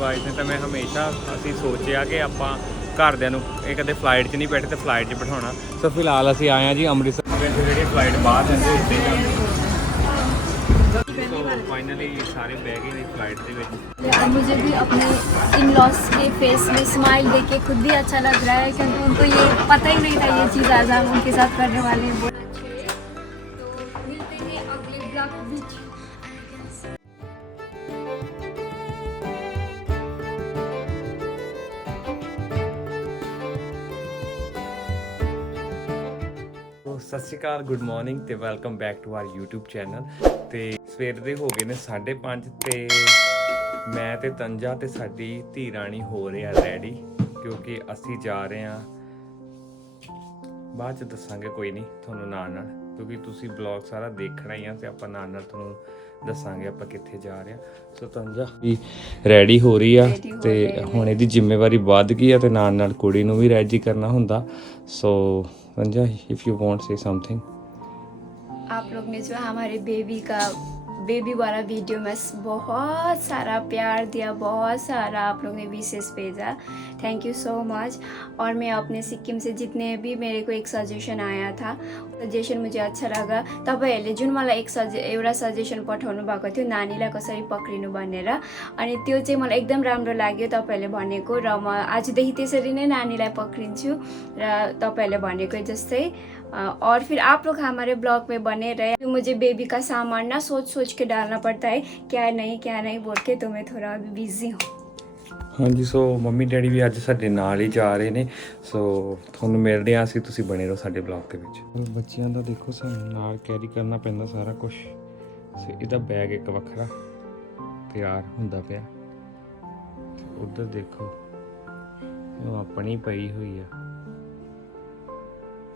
Wise ਨੇ ਤਾਂ ਮੈਂ ਹਮੇਸ਼ਾ ਅਸੀਂ ਸੋਚਿਆ ਕਿ ਆਪਾਂ ਘਰਦਿਆਂ ਨੂੰ ਇਹ ਕਦੇ ਫਲਾਈਟ 'ਚ ਨਹੀਂ ਬੈਠੇ ਤੇ ਫਲਾਈਟ 'ਚ ਬਿਠਾਉਣਾ ਸੋ ਫਿਲਹਾਲ ਅਸੀਂ ਆਏ ਆ ਜੀ ਅੰਮ੍ਰਿਤਸਰ ਵਿੱਚ ਜਿਹੜੀ ਫਲਾਈਟ ਬਾਹਰ ਜਾਂਦੀ ਉੱਤੇ ਜਾਂਦੀ ਸੋ ਫਾਈਨਲੀ ਸਾਰੇ ਬਹਿ ਗਏ ਨੇ ਫਲਾਈਟ ਦੇ ਵਿੱਚ और मुझे भी अपने इन लॉस के फेस में स्माइल देख के खुद भी अच्छा लग रहा है क्योंकि उनको ये पता ही नहीं था ये चीज़ आज हम उनके साथ करने वाले हैं ਸਤਿ ਸ਼੍ਰੀ ਅਕਾਲ ਗੁੱਡ ਮਾਰਨਿੰਗ ਤੇ welcome back to our YouTube channel ਤੇ ਸਵੇਰ ਦੇ ਹੋ ਗਏ ਨੇ 5:30 ਤੇ ਮੈਂ ਤੇ ਤੰਜਾ ਤੇ ਸਾਡੀ ਧੀ ਰਾਣੀ ਹੋ ਰਿਹਾ ਰੈਡੀ ਕਿਉਂਕਿ ਅਸੀਂ ਜਾ ਰਹੇ ਹਾਂ ਬਾਅਦ ਚ ਦੱਸਾਂਗੇ ਕੋਈ ਨਹੀਂ ਤੁਹਾਨੂੰ ਨਾਲ ਨਾਲ ਕਿਉਂਕਿ ਤੁਸੀਂ ਬਲੌਗ ਸਾਰਾ ਦੇਖਣਾ ਹੀ ਆ ਤੇ ਆਪਾਂ ਨਾਲ ਨਾਲ ਤੁਹਾਨੂੰ ਦੱਸਾਂਗੇ ਆਪਾਂ ਕਿੱਥੇ ਜਾ ਰਹੇ ਹਾਂ ਸੋ ਤੰਜਾ ਵੀ ਰੈਡੀ ਹੋ ਰਹੀ ਆ ਤੇ ਹੁਣ ਇਹਦੀ ਜ਼ਿੰਮੇਵਾਰੀ ਵੱਧ ਗਈ ਆ ਤੇ ਨਾਲ ਨਾਲ ਕੁੜੀ ਨੂੰ ਵੀ ਰੈਡੀ ਕਰਨਾ ਹੁੰਦਾ। ਸੋ रंजा if you want say something आप लोग ने जो हमारे बेबी का बेबी वाला वीडियो में बहुत सारा प्यार दिया बहुत सारा आप लोगों ने विशेष भेजा। थैंक यू सो मच और मैं अपने सिक्किम से जितने भी मेरे को एक सजेसन आया था सजेसन मुझे अच्छा लगा। तपाईँहरूले जुन मलाई एक सजे एउटा सजेसन पठाउनु भएको थियो नानीलाई कसरी पक्रिनु भनेर। अनि त्यो चाहिँ मलाई एकदम राम्रो लाग्यो तपाईँहरूले भनेको र म आजदेखि त्यसरी नै नानीलाई पक्रिन्छु र तपाईँहरूले भनेको जस्तै। और फिर आप लोग हमारे ब्लॉग में बने रहे मुझे बेबी का सामान ना सोच सोच के डालना पड़ता है क्या नहीं क्या नहीं बोल के तो मैं थोड़ा अभी बिजी हूँ ਹਾਂਜੀ ਸੋ ਮੰਮੀ ਡੈਡੀ ਵੀ ਅੱਜ ਸਾਡੇ ਨਾਲ ਹੀ ਜਾ ਰਹੇ ਨੇ ਸੋ ਤੁਹਾਨੂੰ ਮਿਲਦੇ ਆ ਅਸੀਂ ਤੁਸੀਂ ਬਣੇ ਰਹੋ ਸਾਡੇ ਬਲੌਗ ਦੇ ਵਿੱਚ ਬੱਚਿਆਂ ਦਾ ਦੇਖੋ ਸਾਨੂੰ ਨਾਲ ਕੈਰੀ ਕਰਨਾ ਪੈਂਦਾ ਸਾਰਾ ਕੁਝ ਸੋ ਇਹਦਾ ਬੈਗ ਇੱਕ ਵੱਖਰਾ ਤਿਆਰ ਹੁੰਦਾ ਪਿਆ ਉਧਰ ਦੇਖੋ ਉਹ ਆਪਣੀ ਪਈ ਹੋਈ ਆ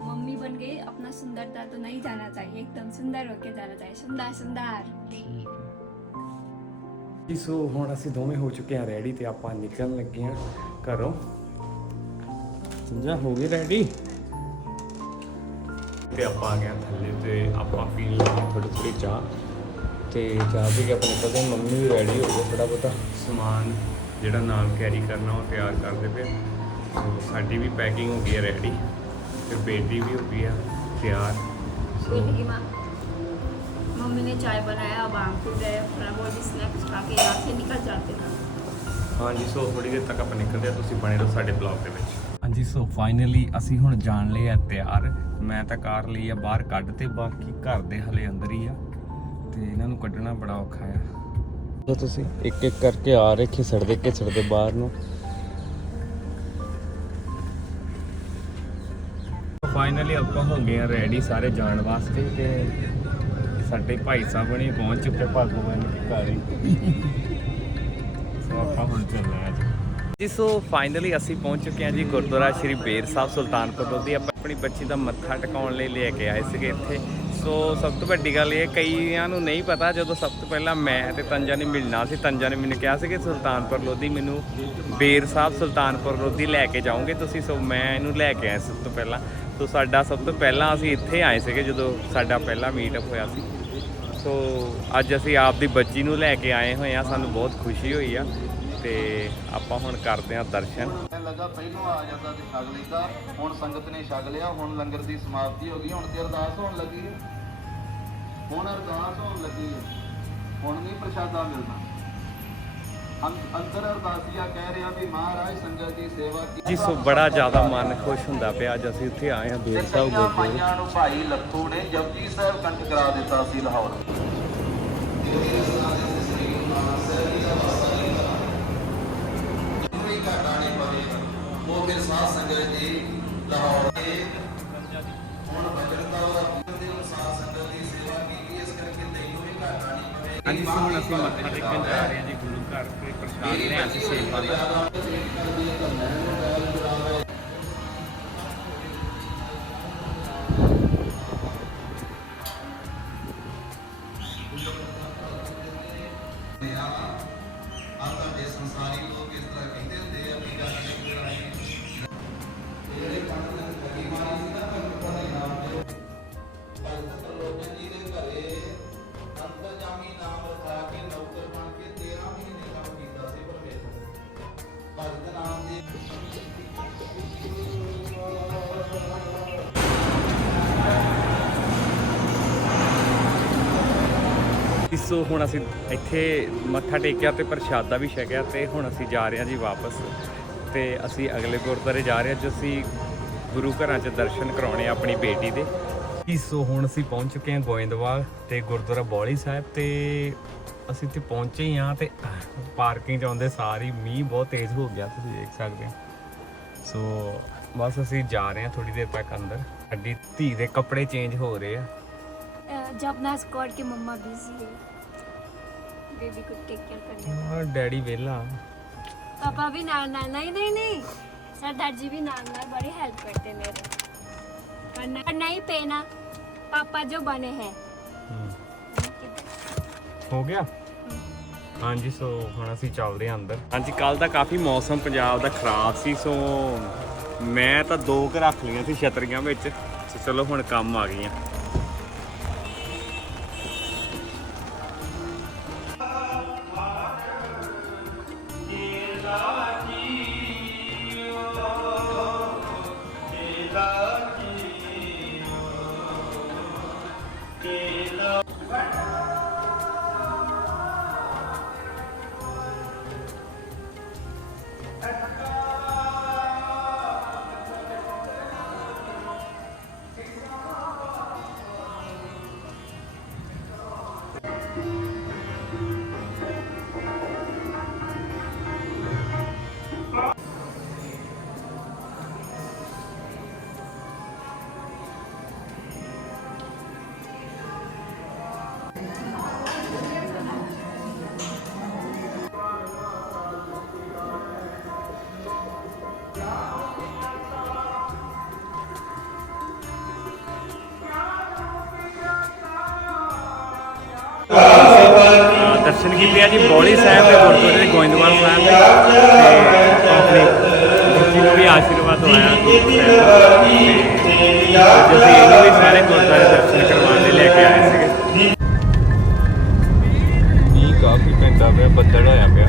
मम्मी बन गई अपना सुंदरता तो नहीं जाना चाहिए एकदम सुंदर होके जाना चाहिए सुंदर सुंदर ਠੀਕ ਹੈ ਜੀ ਸੋ ਹੁਣ ਅਸੀਂ ਦੋਵੇਂ ਹੋ ਚੁੱਕੇ ਹਾਂ ਰੈਡੀ ਤੇ ਆਪਾਂ ਨਿਕਲਣ ਲੱਗੇ ਹਾਂ ਘਰੋਂ ਸਮਝਾ ਹੋ ਗਏ ਰੈਡੀ ਤੇ ਆਪਾਂ ਆ ਗਏ ਹਾਂ ਥੱਲੇ ਤੇ ਆਪਾਂ ਪੀਣ ਲੱਗੇ ਥੋੜੀ ਥੋੜੀ ਚਾਹ ਤੇ ਚਾਹ ਪੀ ਕੇ ਆਪਾਂ ਨਿਕਲਦੇ ਹਾਂ ਮੰਮੀ ਵੀ ਰੈਡੀ ਹੋ ਗਏ ਥੋੜਾ ਬਹੁਤਾ ਸਮਾਨ ਜਿਹੜਾ ਨਾਲ ਕੈਰੀ ਕਰਨਾ ਉਹ ਤਿਆਰ ਕਰਦੇ ਪਏ ਸੋ ਸਾਡੀ ਵੀ ਪੈਕਿੰਗ ਹੋ ਗਈ ਹੈ ਰੈਡੀ ਤੇ ਬੇਟੀ ਵੀ ਹੋ ਗਈ ਆ ਤਿਆਰ ਸੋ बेटी की माँ मम्मी ने चाय बनाया अब आम खुल रहे अपना बॉडी स्नैक्स खा के यहाँ से निकल जाते हैं ਹਾਂਜੀ ਸੋ ਥੋੜੀ ਦੇਰ ਤੱਕ ਆਪਾਂ ਨਿਕਲਦੇ ਆ ਤੁਸੀਂ ਬਣੇ ਰਹੋ ਸਾਡੇ ਬਲੌਗ ਦੇ ਵਿੱਚ ਹਾਂਜੀ ਸੋ ਫਾਈਨਲੀ ਅਸੀਂ ਹੁਣ ਜਾਣ ਲਏ ਆ ਤਿਆਰ ਮੈਂ ਤਾਂ ਕਾਰ ਲਈ ਆ ਬਾਹਰ ਕੱਢ ਤੇ ਬਾਕੀ ਘਰ ਦੇ ਹਲੇ ਅੰਦਰ ਹੀ ਆ ਤੇ ਇਹਨਾਂ ਨੂੰ ਕੱਢਣਾ ਬੜਾ ਔਖਾ ਆ ਸੋ ਤੁਸੀਂ ਇੱਕ ਇੱਕ ਕਰਕੇ ਆ ਰਹੇ ਖਿਸੜਦੇ ਖਿਸੜਦੇ ਬਾਹਰ ਨੂੰ ਫਾਈਨਲੀ ਆਪਾਂ ਹੋ ਗਏ ਆ ਰੈਡੀ ਸਾਰੇ ਜਾਣ ਵਾਸਤੇ ਤੇ ਸਾਡੇ ਭਾਈ ਸਾਹਿਬ ਨੇ ਪਹੁੰਚ ਚੁੱਕੇ ਭਾਗੋਵਾਨ ਦੇ ਘਰ ਸੋ ਆਪਾਂ ਹੁਣ ਚੱਲੇ ਆ ਜੀ। ਸੋ ਫਾਈਨਲੀ ਅਸੀਂ ਪਹੁੰਚ ਚੁੱਕੇ ਹਾਂ ਜੀ ਗੁਰਦੁਆਰਾ ਸ਼੍ਰੀ ਬੇਰ ਸਾਹਿਬ ਸੁਲਤਾਨਪੁਰ ਲੋਧੀ ਆਪਾਂ ਆਪਣੀ ਬੱਚੀ ਦਾ ਮੱਥਾ ਟਿਕਾਉਣ ਲਈ ਲੈ ਕੇ ਆਏ ਸੀਗੇ ਇੱਥੇ। ਸੋ ਸਭ ਤੋਂ ਵੱਡੀ ਗੱਲ ਇਹ ਕਈਆਂ ਨੂੰ ਨਹੀਂ ਪਤਾ ਜਦੋਂ ਸਭ ਤੋਂ ਪਹਿਲਾਂ ਮੈਂ ਤੇ ਤੰਜਾ ਨੇ ਮਿਲਣਾ ਸੀ, ਤੰਜਾ ਨੇ ਮੈਨੂੰ ਕਿਹਾ ਸੀ ਕਿ ਸੁਲਤਾਨਪੁਰ ਲੋਧੀ ਮੈਨੂੰ ਬੇਰ ਸਾਹਿਬ ਸੁਲਤਾਨਪੁਰ ਲੋਧੀ ਲੈ ਕੇ ਜਾਓਗੇ ਤੁਸੀਂ। ਸੋ ਮੈਂ ਇਹਨੂੰ ਲੈ ਕੇ ਆਇਆ ਸਭ ਤੋਂ ਪਹਿਲਾਂ। ਸੋ ਸਾਡਾ ਸਭ ਤੋਂ ਪਹਿਲਾਂ ਅਸੀਂ ਇੱਥੇ ਆਏ ਸੀਗੇ ਜਦੋਂ ਸਾਡਾ ਪਹਿਲਾ ਮੀਟਅਪ ਹੋਇਆ ਸੀ। ਸੋ ਅੱਜ ਅਸੀਂ ਆਪ ਦੀ ਬੱਚੀ ਨੂੰ ਲੈ ਕੇ ਆਏ ਹੋਏ ਆ, ਸਾਨੂੰ ਬਹੁਤ ਖੁਸ਼ੀ ਹੋਈ ਆ ਤੇ ਆਪਾਂ ਹੁਣ ਕਰਦੇ ਆ ਦਰਸ਼ਨ। ਲੱਗਾ ਪਹਿਲੋਂ ਆ ਜਾਂਦਾ ਤੇ ਛਕ ਲੈਂਦਾ। ਹੁਣ ਸੰਗਤ ਨੇ ਛਕ ਲਿਆ, ਹੁਣ ਲੰਗਰ ਦੀ ਸਮਾਪਤੀ ਹੋ ਗਈ, ਹੁਣ ਤੇ ਅਰਦਾਸ ਹੋਣ ਲੱਗੀ ਹੁਣ ਅਰਦਾਸ ਹੋਣ ਲੱਗੀ ਹੁਣ ਨਹੀਂ ਪ੍ਰਸ਼ਾਦਾ ਮਿਲਣਾ। ਅੰਤਰ ਅਰਦਾਸੀਆ ਕਹਿ ਰਿਹਾ ਵੀ ਮਹਾਰਾਜ ਸੰਗਤ ਦੀ ਸੇਵਾ ਕੀ ਜੀ ਸੋ ਬੜਾ ਜ਼ਿਆਦਾ ਮਨ ਖੁਸ਼ ਹੁੰਦਾ ਪਿਆ ਅੱਜ ਅਸੀਂ ਇੱਥੇ ਆਏ ਆ ਬੇਰ ਸਾਹਿਬ ਗੁਰਦੁਆਰੇ। ਮਾਈਆਂ ਨੂੰ ਭਾਈ ਲੱਖੂ ਨੇ ਜਪਜੀ ਸਾਹਿਬ ਕੰਠ ਕਰਾ ਦਿੱਤਾ ਸੀ ਲਾਹੌਰ। ਉਹ ਫਿਰ ਸਾਧ ਸੰਗਤ ਜੀ ਲਾਹੌਰ ਦੇ ਹੁਣ ਬਚਨਤਾ ਉਹਦਾ ਦੇ ਸਾਧ ਸੰਗਤ ਦੀ ਸੇਵਾ ਕੀਤੀ ਇਸ ਕਰਕੇ ਤੈਨੂੰ ਵੀ ਘਾਟਾ ਨਹੀਂ ਪਵੇਗਾ ਹਾਂਜੀ ਹੁਣ ਅਸੀਂ ਮੱਥਾ ਟੇਕਣ ਜਾ ਰਹੇ ਹਾਂ ਜੀ। ਗੁਰੂ ਘਰ ਤੇ ਪ੍ਰਸ਼ਾਦ ਲਿਆ ਸੀ ਸੇਵਾ ਦਾ ਸੋ ਹੁਣ ਅਸੀਂ ਇੱਥੇ ਮੱਥਾ ਟੇਕਿਆ ਤੇ ਪ੍ਰਸ਼ਾਦਾ ਵੀ ਛਕਿਆ ਤੇ ਹੁਣ ਅਸੀਂ ਜਾ ਰਹੇ ਹਾਂ ਜੀ ਵਾਪਸ। ਤੇ ਅਸੀਂ ਅਗਲੇ ਗੁਰਦੁਆਰੇ ਜਾ ਰਹੇ ਹਾਂ ਜੋ ਅਸੀਂ ਗੁਰੂ ਘਰਾਂ 'ਚ ਦਰਸ਼ਨ ਕਰਾਉਣੇ ਆਪਣੀ ਬੇਟੀ ਦੇ। ਜੀ, ਸੋ ਹੁਣ ਅਸੀਂ ਪਹੁੰਚ ਚੁੱਕੇ ਹਾਂ ਗੋਇੰਦਵਾਲ ਤੇ ਗੁਰਦੁਆਰਾ ਬੌਲੀ ਸਾਹਿਬ ਤੇ ਅਸੀਂ ਇੱਥੇ ਪਹੁੰਚੇ ਹੀ ਆ ਤੇ ਪਾਰਕਿੰਗ 'ਚ ਆਉਂਦੇ ਸਾਰੀ ਮੀਂਹ ਬਹੁਤ ਤੇਜ਼ ਹੋ ਗਿਆ, ਤੁਸੀਂ ਦੇਖ ਸਕਦੇ ਹੋ। ਸੋ ਬਸ ਅਸੀਂ ਜਾ ਰਹੇ ਹਾਂ ਥੋੜੀ ਦੇਰ ਤੱਕ ਅੰਦਰ। ਅੱਡੀ ਧੀ ਦੇ ਕੱਪੜੇ ਚੇਂਜ ਹੋ ਰਹੇ ਆ। ਜਬ ਨਾ ਸਕੌਟ ਕੇ ਮੰਮਾ ਬਿਜ਼ੀ ਹੈ। बेबी को टेक केयर करने में ਹਾਂ ਡੈਡੀ ਵੇਲਾ पापा भी ना ना नहीं नहीं नहीं सरदार जी भी ना ना बड़ी हेल्प करते मेरे करना और नहीं पहना पापा जो बने हैं ਹੋ ਗਿਆ ਹਾਂਜੀ ਸੋ ਹੁਣ ਅਸੀਂ ਚੱਲਦੇ ਹਾਂ ਅੰਦਰ ਹਾਂਜੀ ਕੱਲ ਦਾ ਕਾਫੀ ਮੌਸਮ ਪੰਜਾਬ ਦਾ ਖਰਾਬ ਸੀ ਸੋ ਮੈਂ ਤਾਂ ਦੋ ਕੁ ਰੱਖ ਲਈਆਂ ਸੀ ਛਤਰੀਆਂ ਵਿੱਚ ਤੇ ਚਲੋ ਹੁਣ ਕੰਮ ਆ ਗਈਆਂ ਦਰਸ਼ਨ ਕੀਤੇ ਆ ਜੀ ਬੌਲੀ ਸਾਹਿਬ ਦੇ ਗੁਰਦੁਆਰੇ ਦੇ ਗੋਇੰਦਵਾਲ ਸਾਹਿਬ ਦੇ। ਤੇ ਆਪਣੀ ਬੱਚੀ ਨੂੰ ਵੀ ਆਸ਼ੀਰਵਾਦ ਹੋਇਆ। ਦਾ। ਤੇ ਅਸੀਂ ਇਹਨੂੰ ਵੀ ਸਾਰੇ ਗੁਰਦੁਆਰੇ ਦਰਸ਼ਨ ਕਰਵਾਉਣ ਲਈ ਲੈ ਕੇ ਆਏ ਸੀਗੇ। ਮੀਂਹ ਕਾਫੀ ਪੈਂਦਾ ਪਿਆ ਬੱਦਲ ਹੋਇਆ ਪਿਆ।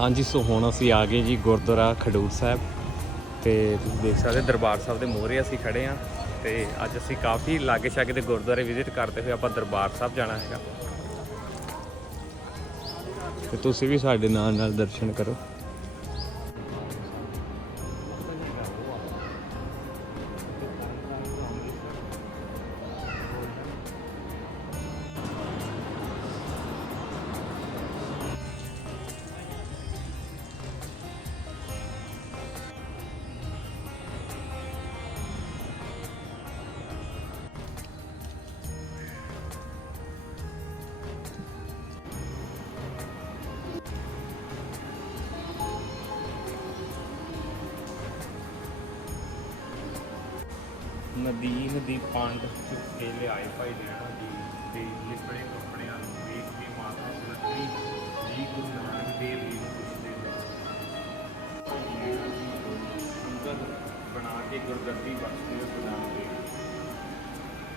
ਹਾਂਜੀ ਸੋ ਹੁਣ ਅਸੀਂ ਆ ਗਏ ਜੀ ਗੁਰਦੁਆਰਾ ਖਡੂਰ ਸਾਹਿਬ। ਤੇ ਤੁਸੀਂ ਦੇਖ ਸਕਦੇ ਦਰਬਾਰ ਸਾਹਿਬ ਦੇ ਮੋਹਰੇ ਅਸੀਂ ਖੜੇ ਆ ਤੇ ਅੱਜ ਅਸੀਂ ਕਾਫੀ ਲਾਗੇ ਛਾਗੇ ਦੇ ਗੁਰਦੁਆਰੇ ਵਿਜ਼ਿਟ ਕਰਦੇ ਹੋਏ ਆਪਾਂ ਦਰਬਾਰ ਸਾਹਿਬ ਜਾਣਾ ਹੈਗਾ। ਤੇ ਤੁਸੀਂ ਵੀ ਸਾਡੇ ਨਾਲ ਨਾਲ ਦਰਸ਼ਨ ਕਰੋ। ਨਦੀ ਨਦੀ ਪੰਡ ਚੁੱਕ ਲਿਆਏ ਭਾਈ ਲੈਣਾ ਜੀ ਤੇ ਲਿਪੜੇ ਕੱਪੜਿਆਂ ਨੂੰ ਵੇਖ ਕੇ ਮਾਤਾ ਸੁਲੱਖਣੀ ਜੀ ਗੁਰੂ ਨਾਨਕ ਦੇਵ ਜੀ ਨੂੰ ਪੁੱਛਦੇ ਨੇ ਸੁੰਦਰ ਬਣਾ ਕੇ ਗੁਰਗੱਦੀ ਬਖਸ਼ਦੇ ਹੋ ਗੁਰੂ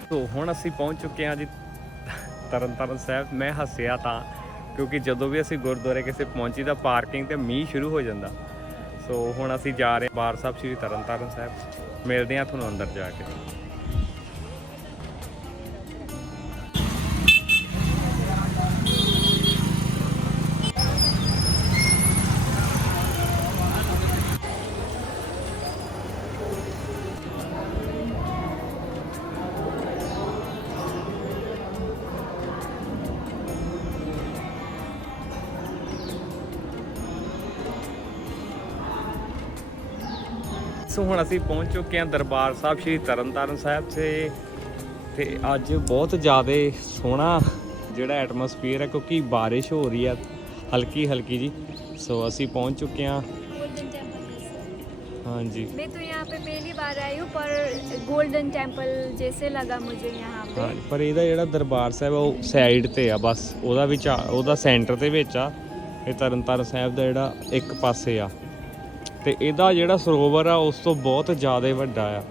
ਸੋ ਹੁਣ ਅਸੀਂ ਪਹੁੰਚ ਚੁੱਕੇ ਹਾਂ ਜੀ ਤਰਨਤਾਰਨ ਸਾਹਿਬ। ਮੈਂ ਹੱਸਿਆ ਤਾਂ, ਕਿਉਂਕਿ ਜਦੋਂ ਵੀ ਅਸੀਂ ਗੁਰਦੁਆਰੇ ਕਿਸੇ ਪਹੁੰਚੀ ਤਾਂ ਪਾਰਕਿੰਗ ਤੇ ਮੀਂਹ ਸ਼ੁਰੂ ਹੋ ਜਾਂਦਾ। ਸੋ ਹੁਣ ਅਸੀਂ ਜਾ ਰਹੇ ਹਾਂ ਬਾਰ ਸਾਹਿਬ ਸ੍ਰੀ ਤਰਨਤਾਰਨ ਸਾਹਿਬ। ਮਿਲਦੇ ਹਾਂ ਤੁਹਾਨੂੰ ਅੰਦਰ ਜਾ ਕੇ। ਸੋ ਹੁਣ ਅਸੀਂ ਪਹੁੰਚ ਚੁੱਕੇ ਹਾਂ ਦਰਬਾਰ ਸਾਹਿਬ ਸ੍ਰੀ ਤਰਨਤਾਰਨ ਸਾਹਿਬ ਤੇ ਤੇ ਅੱਜ ਬਹੁਤ ਜ਼ਿਆਦਾ ਸੋਹਣਾ ਜਿਹੜਾ ਐਟਮੋਸਫੀਅਰ ਹੈ ਕਿਉਂਕਿ ਬਾਰਿਸ਼ ਹੋ ਰਹੀ ਹੈ ਹਲਕੀ ਹਲਕੀ ਜੀ ਸੋ ਅਸੀਂ ਪਹੁੰਚ ਚੁੱਕੇ ਹਾਂ गोल्डन टेम्पल जैसे ਹਾਂਜੀ मैं तो यहाँ पे पहली बार आई हूँ पर गोल्डन टेम्पल जैसे लगा मुझे यहाँ पे ਹਾਂ ਪਰ ਇਹਦਾ ਜਿਹੜਾ ਦਰਬਾਰ ਸਾਹਿਬ ਆ ਉਹ ਸਾਈਡ ਤੇ ਆ ਬਸ ਉਹਦਾ ਵਿੱਚ ਆ- ਉਹਦਾ ਸੈਂਟਰ ਦੇ ਵਿੱਚ ਆ ਇਹ ਤਰਨਤਾਰਨ ਸਾਹਿਬ ਦਾ ਜਿਹੜਾ ਇੱਕ ਪਾਸੇ ਆ ਤੇ ਇਹਦਾ ਜਿਹੜਾ ਸਰੋਵਰ ਆ ਉਸ ਤੋਂ ਬਹੁਤ ਜ਼ਿਆਦਾ ਵੱਡਾ ਆ।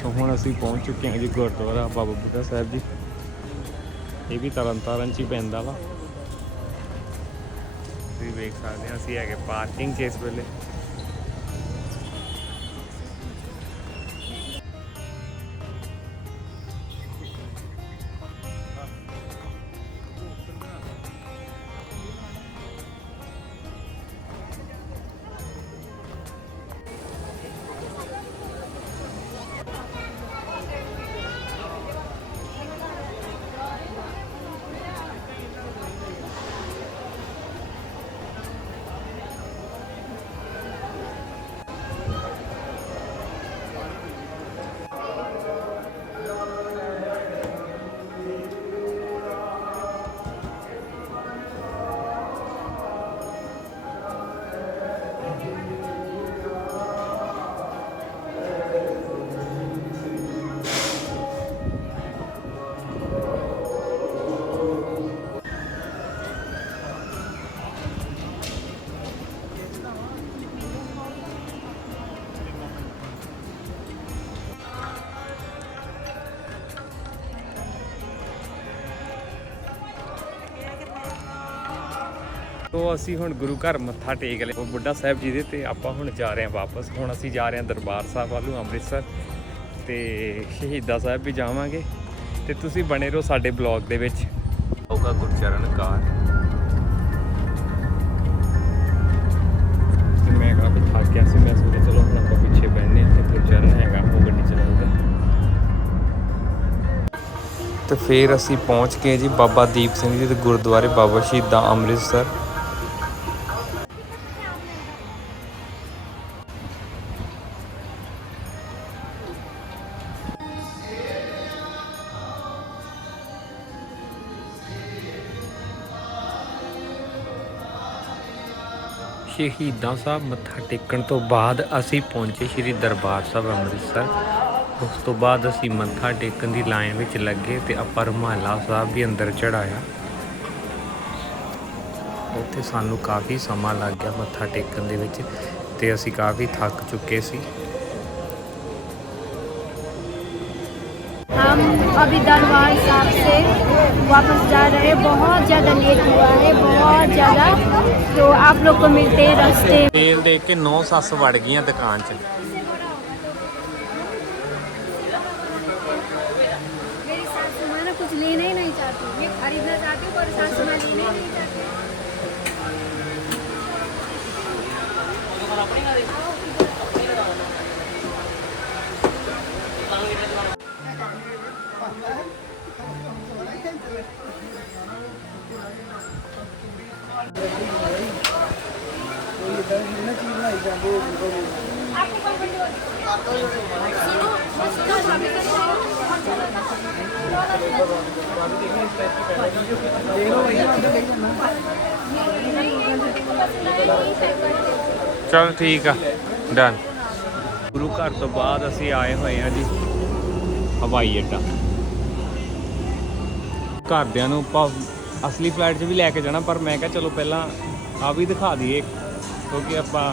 ਸੋ ਹੁਣ ਅਸੀਂ ਪਹੁੰਚ ਚੁੱਕੇ ਹਾਂ ਜੀ ਗੁਰਦੁਆਰਾ ਬਾਬਾ ਬੁੱਢਾ ਸਾਹਿਬ ਜੀ। ਇਹ ਵੀ ਤਰਨਤਾਰਨ ਚ ਹੀ ਪੈਂਦਾ ਵਾ। ਤੁਸੀਂ ਵੇਖ ਸਕਦੇ ਹਾਂ, ਅਸੀਂ ਹੈਗੇ ਪਾਰਕਿੰਗ 'ਚ ਇਸ ਵੇਲੇ। ਤੋ ਅਸੀਂ ਹੁਣ ਗੁਰੂ ਘਰ ਮੱਥਾ ਟੇਕ ਲਿਆ। ਬੁੱਢਾ ਸਾਹਿਬ ਜੀ ਦੇ ਤੇ ਆਪਾਂ ਹੁਣ ਜਾ ਰਹੇ ਹਾਂ ਵਾਪਸ। ਹੁਣ ਅਸੀਂ ਜਾ ਰਹੇ ਹਾਂ ਦਰਬਾਰ ਸਾਹਿਬ ਵੱਲ ਅੰਮ੍ਰਿਤਸਰ। ਤੇ ਸ਼ਹੀਦਾਂ ਸਾਹਿਬ ਵੀ ਜਾਵਾਂਗੇ। ਤੇ ਤੁਸੀਂ ਬਣੇ ਰਹੋ ਸਾਡੇ ਬਲੌਗ ਦੇ ਵਿੱਚ। ਹੋਗਾ ਗੁਰਚਰਨ ਕਾਰ ਤੇ ਮੈਂ ਕਾਫੀ ਥੱਕ ਗਿਆ ਸੀ ਮੈਂ ਸੋਚਿਆ ਚਲੋ ਹੁਣ ਆਪਾਂ ਪਿੱਛੇ ਬੈਠਨੇ ਤੇ ਗੁਰਚਰਨ ਹੈਗਾ ਉਹ ਗੱਡੀ ਚਲਾਉਂਦਾ। ਤੇ ਫਿਰ ਅਸੀਂ ਪਹੁੰਚ ਗਏ ਜੀ ਬਾਬਾ ਦੀਪ ਸਿੰਘ ਜੀ ਦੇ ਗੁਰਦੁਆਰੇ ਬਾਬਾ ਸ਼ਹੀਦਾਂ ਅੰਮ੍ਰਿਤਸਰ। ਸ਼ਹੀਦਾਂ ਸਾਹਿਬ ਮੱਥਾ ਟੇਕਣ ਤੋਂ ਬਾਅਦ ਅਸੀਂ ਪਹੁੰਚੇ ਸ਼੍ਰੀ ਦਰਬਾਰ ਸਾਹਿਬ ਅੰਮ੍ਰਿਤਸਰ। ਉਸ ਤੋਂ ਬਾਅਦ ਅਸੀਂ ਮੱਥਾ ਟੇਕਣ ਦੀ ਲਾਈਨ ਵਿੱਚ ਲੱਗੇ ਤੇ ਆਪਾਂ ਰੁਮਾਲਾ ਸਾਹਿਬ ਵੀ ਅੰਦਰ ਚੜਾਇਆ ਉੱਥੇ ਸਾਨੂੰ ਕਾਫੀ ਸਮਾਂ ਲੱਗ ਗਿਆ ਮੱਥਾ ਟੇਕਣ ਦੇ ਵਿੱਚ ਤੇ ਅਸੀਂ ਕਾਫੀ ਥੱਕ ਚੁੱਕੇ ਸੀ। हम अभी दरबार साहब से वापस जा रहे हैं। बहुत ज़्यादा लेट हुआ है बहुत ज़्यादा। तो आप लोग को मिलते हैं रास्ते। तेल देख के नौ सस बढ़ गई दुकान च। कुछ लेना ही नहीं चाहती। मैं खरीदना चाहती हूँ पर लेना ही नहीं ਚਲ ਠੀਕ ਆ ਡਨ ਗੁਰੂ ਘਰ ਤੋਂ ਬਾਅਦ ਅਸੀਂ ਆਏ ਹੋਏ ਆ ਜੀ, ਹਵਾਈ ਅੱਡਾ। ਘਰਦਿਆਂ ਨੂੰ ਭਾਵ ਅਸਲੀ ਫਲਾਈਟ 'ਚ ਵੀ ਲੈ ਕੇ ਜਾਣਾ ਪਰ ਮੈਂ ਕਿਹਾ ਚਲੋ ਪਹਿਲਾਂ ਆ ਵੀ ਦਿਖਾ ਦਈਏ ਕਿਉਂਕਿ ਆਪਾਂ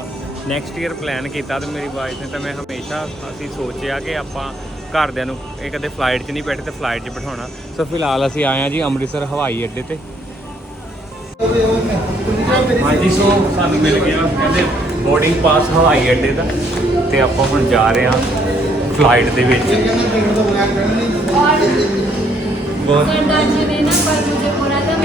ਨੈਕਸਟ ਈਅਰ ਪਲਾਨ ਕੀਤਾ ਤੇ ਮੇਰੀ ਵਾਈਫ ਨੇ ਤਾਂ ਮੈਂ ਹਮੇਸ਼ਾ ਅਸੀਂ ਸੋਚਿਆ ਕਿ ਆਪਾਂ ਘਰਦਿਆਂ ਨੂੰ ਇਹ ਕਦੇ ਫਲਾਈਟ 'ਚ ਨਹੀਂ ਬੈਠੇ ਤੇ ਫਲਾਈਟ 'ਚ ਬਿਠਾਉਣਾ। ਸੋ ਫਿਲਹਾਲ ਅਸੀਂ ਆਏ ਆ ਜੀ ਅੰਮ੍ਰਿਤਸਰ ਹਵਾਈ ਅੱਡੇ ਤੇ। ਹਾਂਜੀ ਸੋ ਸਾਨੂੰ ਮਿਲ ਗਿਆ ਕਹਿੰਦੇ ਬੋਰਡਿੰਗ ਪਾਸ ਹਵਾਈ ਅੱਡੇ ਦਾ ਤੇ ਆਪਾਂ ਹੁਣ ਜਾ ਰਹੇ ਹਾਂ ਫਲਾਈਟ ਦੇ ਵਿੱਚ। ਬਹੁਤ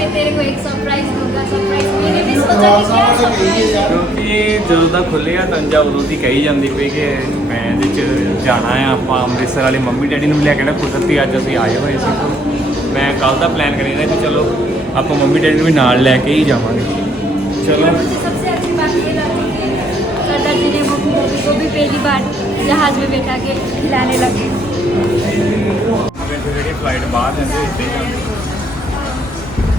सरदार जी ने ना कल मुझे बोला था मैं तेरे को एक सरप्राइज दूंगा सरप्राइज मैंने भी सोचा कि क्या सरप्राइज है ਕਿਉਂਕਿ ਇਹ ਜਦੋਂ ਦਾ ਖੁੱਲਿਆ ਤੰਜਾ ਉਦੋਂ ਦੀ ਕਹੀ ਜਾਂਦੀ ਪਈ ਕਿ ਮੈਂ ਇਹਦੇ ਚ ਜਾਣਾ ਆ ਆਪਾਂ ਅੰਮ੍ਰਿਤਸਰ ਵਾਲੇ ਮੰਮੀ ਡੈਡੀ ਨੂੰ ਵੀ ਲੈ ਕੇ ਨਾ ਕੁਦਰਤੀ ਅੱਜ ਅਸੀਂ ਆਏ ਹੋਏ ਸੀ ਤਾਂ ਮੈਂ ਕੱਲ ਦਾ ਪਲਾਨ ਕਰੀ ਰਿਹਾ ਕਿ ਚਲੋ ਆਪਾਂ ਮੰਮੀ ਡੈਡੀ ਨੂੰ ਵੀ ਨਾਲ ਲੈ ਕੇ ਹੀ ਜਾਵਾਂਗੇ ਚਲੋ और मुझे सबसे अच्छी बात ये लगी कि सरदार जी ने मम्मी डैडी को भी पहली बार जहाज में बैठा के खिलाने लगे ਵੈਸੇ ਜਿਹੜੀ ਫਲਾਈਟ ਬਾਹਰ ਜਾਂਦੀ ਉਹ ਇੱਥੇ ਹੀ ਜਾਂਦੀ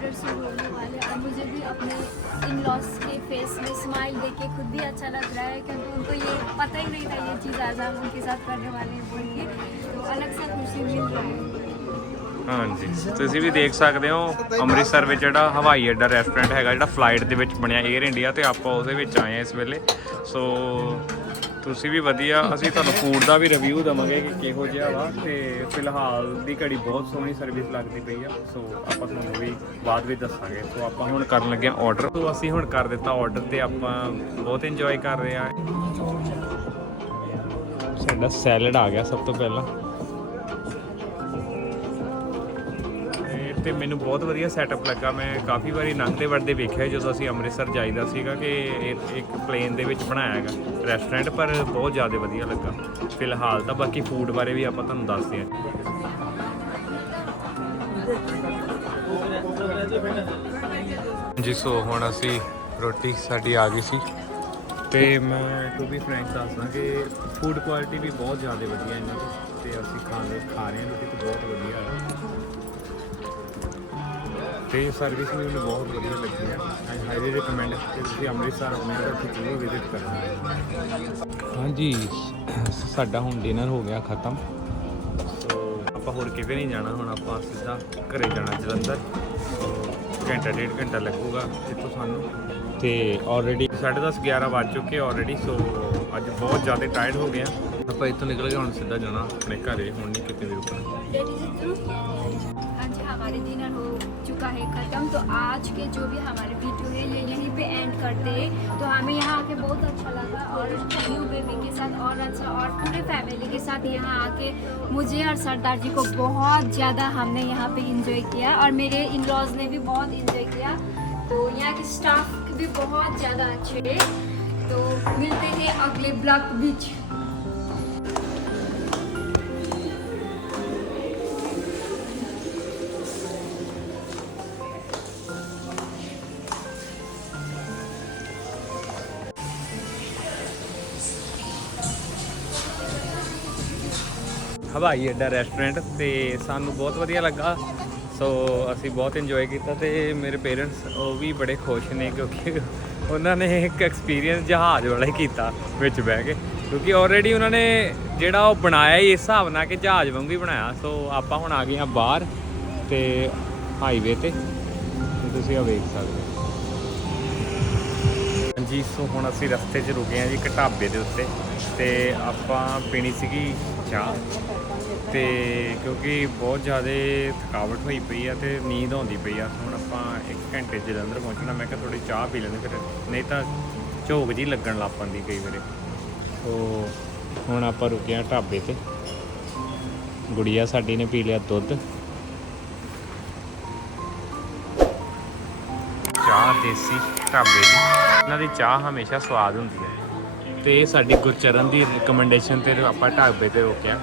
ऑर्डर शुरू होने वाले और मुझे भी अपने इन लॉस के फेस में स्माइल देख के खुद भी अच्छा लग रहा है क्योंकि उनको ये पता ही नहीं था ये चीज़ आज हम उनके साथ करने वाले हैं बोल के तो अलग सा खुशी मिल रही है ਹਾਂਜੀ ਤੁਸੀਂ ਵੀ ਦੇਖ ਸਕਦੇ ਹੋ ਅੰਮ੍ਰਿਤਸਰ ਵਿੱਚ ਜਿਹੜਾ ਹਵਾਈ ਅੱਡਾ ਰੈਸਟੋਰੈਂਟ ਹੈਗਾ ਜਿਹੜਾ ਫਲਾਈਟ ਦੇ ਵਿੱਚ ਬਣਿਆ 에ਅਰ ਇੰਡੀਆ ਤੇ ਆਪਾਂ ਉਹਦੇ ਵਿੱਚ ਆਏ ਆ ਇਸ ਵੇਲੇ ਸੋ ਤੁਸੀਂ ਵੀ ਵਧੀਆ, ਅਸੀਂ ਤੁਹਾਨੂੰ ਫੂਡ ਦਾ ਵੀ ਰਿਵਿਊ ਦਵਾਂਗੇ ਕਿ ਕਿਹੋ ਜਿਹਾ ਵਾ ਤੇ ਫਿਲਹਾਲ ਦੀ ਘੜੀ ਬਹੁਤ ਸੋਹਣੀ ਸਰਵਿਸ ਲੱਗਦੀ ਪਈ ਆ ਸੋ ਆਪਾਂ ਤੁਹਾਨੂੰ ਵੀ ਬਾਅਦ ਵਿੱਚ ਦੱਸਾਂਗੇ। ਸੋ ਆਪਾਂ ਹੁਣ ਕਰਨ ਲੱਗੇ ਆ ਆਰਡਰ ਸੋ ਅਸੀਂ ਹੁਣ ਕਰ ਦਿੱਤਾ ਆਰਡਰ ਤੇ ਆਪਾਂ ਬਹੁਤ ਇੰਜੋਏ ਕਰ ਰਹੇ ਆ ਸਾਡਾ ਸੈਲਡ ਆ ਗਿਆ ਸਭ ਤੋਂ ਪਹਿਲਾਂ। ਤੇ- ਮੈਨੂੰ ਬਹੁਤ ਵਧੀਆ ਸੈਟਅਪ ਲੱਗਾ। ਮੈਂ ਕਾਫੀ ਵਾਰੀ ਲੰਘਦੇ ਵੜਦੇ ਵੇਖਿਆ ਜਦੋਂ ਅਸੀਂ ਅੰਮ੍ਰਿਤਸਰ ਜਾਈਦਾ ਸੀਗਾ ਕਿ ਇਹ ਇੱਕ ਪਲੇਨ ਦੇ ਵਿੱਚ ਬਣਾਇਆ ਹੈਗਾ ਰੈਸਟੋਰੈਂਟ ਪਰ ਬਹੁਤ ਜ਼ਿਆਦਾ ਵਧੀਆ ਲੱਗਾ। ਫਿਲਹਾਲ ਤਾਂ ਬਾਕੀ ਫੂਡ ਬਾਰੇ ਵੀ ਆਪਾਂ ਤੁਹਾਨੂੰ ਦੱਸਦੇ ਹਾਂ। ਜੀ ਸੋ ਹੁਣ ਅਸੀਂ ਰੋਟੀ ਸਾਡੀ ਆ ਗਈ ਸੀ। ਤੇ ਮੈਂ ਟੂ ਵੀ ਫਰੈਂਕ ਦੱਸਦਾ ਕਿ ਫੂਡ ਕੁਆਲਿਟੀ ਵੀ ਬਹੁਤ ਜ਼ਿਆਦਾ ਵਧੀਆ ਇਹਨਾਂ ਦੀ। ਤੇ ਅਸੀਂ ਖਾ ਰਹੇ ਖਾ ਰਹੇ ਹਾਂ ਰੋਟੀ ਤੇ ਬਹੁਤ ਵਧੀਆ ਹੈ। ਤੇ ਸਰਵਿਸ ਵੀ ਮੈਨੂੰ ਬਹੁਤ ਵਧੀਆ ਲੱਗੀ ਹੈ। ਆਈ ਹਾਈਲੀ ਰეკਮੈਂਡ ਕਿ ਤੁਸੀਂ ਅੰਮ੍ਰਿਤਸਰ ਆਉਂਦੇ ਹੋ ਤਾਂ ਜ਼ਰੂਰ ਵਿਜ਼ਿਟ ਕਰਨਾ। ਹਾਂਜੀ ਸਾਡਾ ਹੁਣ ਡਿਨਰ ਹੋ ਗਿਆ ਖਤਮ। ਸੋ ਆਪਾਂ ਹੋਰ ਕਿਤੇ ਨਹੀਂ ਜਾਣਾ ਹੁਣ ਆਪਾਂ ਸਿੱਧਾ ਘਰੇ ਜਾਣਾ ਜਲੰਧਰ। ਘੰਟਾ ਡੇਢ ਘੰਟਾ ਲੱਗੂਗਾ ਇੱਥੋਂ ਸਾਨੂੰ। ਤੇ ਆਲਰੇਡੀ 10:30 11 ਵੱਜ ਚੁੱਕੇ ਆਲਰੇਡੀ ਸੋ ਅੱਜ ਬਹੁਤ ਜ਼ਿਆਦਾ ਟਾਇਰਡ ਹੋ ਗਏ ਆ। ਆਪਾਂ ਇੱਥੋਂ ਨਿਕਲ ਕੇ ਹੁਣ ਸਿੱਧਾ ਜਾਣਾ ਆਪਣੇ ਘਰੇ ਹੁਣ ਨਹੀਂ ਕਿਤੇ ਵੀ ਰੁਕਣਾ। ਹਾਂਜੀ ਹਮਾਰੇ ਡਿਨਰ हो ख़त्म। तो आज के जो भी हमारे वीडियो है, ये यहीं पे एंड करते हैं। तो हमें यहाँ आके बहुत अच्छा लगा और न्यू बेबी के साथ और अच्छा और पूरे फैमिली के साथ यहाँ आके मुझे और सरदार जी को बहुत ज़्यादा हमने यहाँ पे इंजॉय किया और मेरे इन लॉज ने भी बहुत इंजॉय किया। तो यहाँ के स्टाफ भी बहुत ज़्यादा अच्छे हैं। तो मिलते हैं अगले ब्लॉक बीच। ਹਵਾਈ ਅੱਡਾ ਰੈਸਟੋਰੈਂਟ ਤੇ ਸਾਨੂੰ ਬਹੁਤ ਵਧੀਆ ਲੱਗਾ। ਸੋ ਅਸੀਂ ਬਹੁਤ ਇੰਜੋਏ ਕੀਤਾ ਤੇ ਮੇਰੇ ਪੇਰੈਂਟਸ ਉਹ ਵੀ ਬੜੇ ਖੁਸ਼ ਨੇ ਕਿਉਂਕਿ ਉਹਨਾਂ ਨੇ ਇੱਕ ਐਕਸਪੀਰੀਅੰਸ ਜਹਾਜ਼ ਵਾਲਾ ਹੀ ਕੀਤਾ ਵਿੱਚ ਬਹਿ ਕੇ। ਕਿਉਂਕਿ ਆਲਰੇਡੀ ਉਹਨਾਂ ਨੇ ਜਿਹੜਾ ਉਹ ਬਣਾਇਆ ਹੀ ਇਸ ਹਿਸਾਬ ਨਾਲ ਕਿ ਜਹਾਜ਼ ਵਾਂਗੂ ਹੀ ਬਣਾਇਆ। ਸੋ ਆਪਾਂ ਹੁਣ ਆ ਗਏ ਹਾਂ ਬਾਹਰ ਤੇ ਹਾਈਵੇ ਤੇ। ਤੁਸੀਂ ਆ ਵੇਖ ਸਕਦੇ ਹੋ। ਹਾਂਜੀ ਸੋ ਹੁਣ ਅਸੀਂ ਰਸਤੇ 'ਚ ਰੁਕੇ ਹਾਂ ਜੀ, ਇੱਕ ਢਾਬੇ ਦੇ ਉੱਤੇ ਤੇ ਆਪਾਂ ਪੀਣੀ ਸੀਗੀ ਚਾਹ। ਤੇ ਕਿਉਂਕਿ ਬਹੁਤ ਜ਼ਿਆਦਾ ਥਕਾਵਟ ਹੋਈ ਪਈ ਆ ਤੇ ਨੀਂਦ ਆਉਂਦੀ ਪਈ ਆ। ਹੁਣ ਆਪਾਂ 1 ਘੰਟੇ 'ਚ ਜਲੰਧਰ ਪਹੁੰਚਣਾ, ਮੈਂ ਕਿਹਾ ਥੋੜੀ ਚਾਹ ਪੀ ਲੈਂਦੇ ਫਿਰ। ਨਹੀਂ ਤਾਂ ਝੋਕ ਜੀ ਲੱਗਣ ਲੱਗ ਪੈਂਦੀ ਕਈ ਵਾਰੀ। ਸੋ ਹੁਣ ਆਪਾਂ ਰੁਕੇ ਹਾਂ ਢਾਬੇ ਤੇ। ਗੁੜੀਆ ਸਾਡੀ ਨੇ ਪੀ ਲਿਆ ਦੁੱਧ। ਚਾਹ ਦੇਸੀ ਢਾਬੇ ਦੀ। ਇਹਨਾਂ ਦੀ ਚਾਹ ਹਮੇਸ਼ਾ ਸਵਾਦ ਹੁੰਦੀ ਹੈ। ਤੇ ਇਹ ਸਾਡੀ ਗੁਰਚਰਨ ਦੀ ਰਿਕਮੈਂਡੇਸ਼ਨ ਤੇ ਆਪਾਂ ਢਾਬੇ ਤੇ ਰੋਕਿਆ